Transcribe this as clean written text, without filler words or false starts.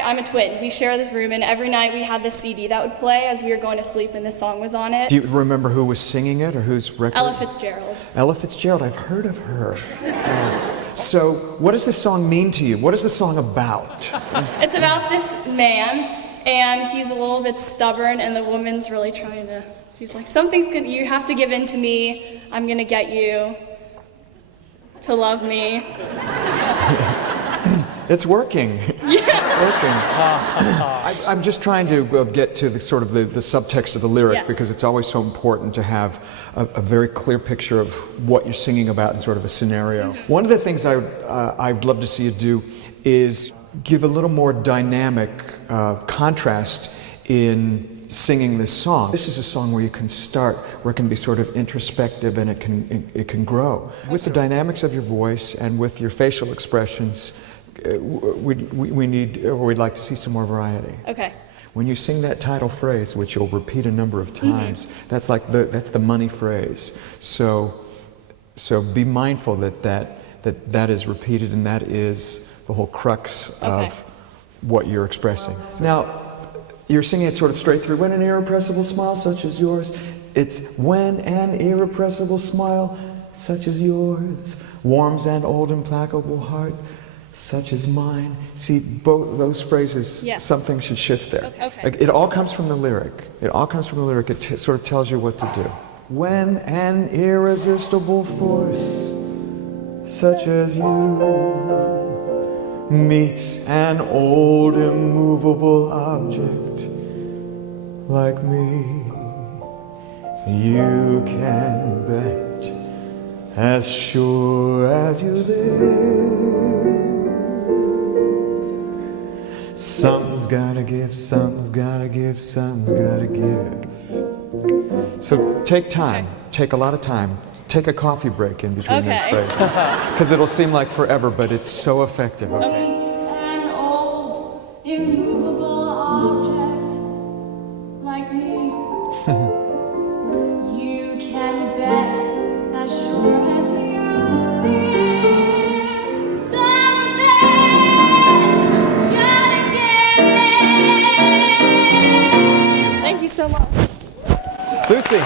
I'm a twin. We share this room, and every night we had this CD that would play as we were going to sleep, and this song was on it. Do you remember who was singing it or whose record? Ella Fitzgerald. Ella Fitzgerald, I've heard of her. So what does this song mean to you? What is the song about? It's about this man, and he's a little bit stubborn, and the woman's really trying to, she's like, you have to give in to me. I'm gonna get you to love me. It's working. Yeah. It's working. I'm just trying to get to the sort of the subtext of the lyric, Yes. because it's always so important to have a very clear picture of what you're singing about in sort of a scenario. One of the things I'd love to see you do is give a little more dynamic contrast in singing this song. This is a song where you can start, where it can be sort of introspective, and it can grow. With the dynamics of your voice and with your facial expressions, we'd like to see some more variety. Okay. When you sing that title phrase, which you'll repeat a number of times, that's like that's the money phrase. So be mindful that is repeated, and that is the whole crux of what you're expressing. Now, you're singing it sort of straight through. When an irrepressible smile such as yours, it's when an irrepressible smile such as yours warms an old implacable heart such as mine. See, both those phrases, yes. Something should shift there. Okay. It all comes from the lyric. It all comes from the lyric. It sort of tells you what to do. When an irresistible force such as you meets an old immovable object like me, you can bet, as sure as you live, something's gotta give, something's gotta give, something's gotta give. So take time, take a lot of time. Take a coffee break in between these phrases, because it'll seem like forever, but it's so effective. Okay. It's an old, immovable object like me. You can bet, as sure as you live, something's gotta give. Thank you so much. Lucy.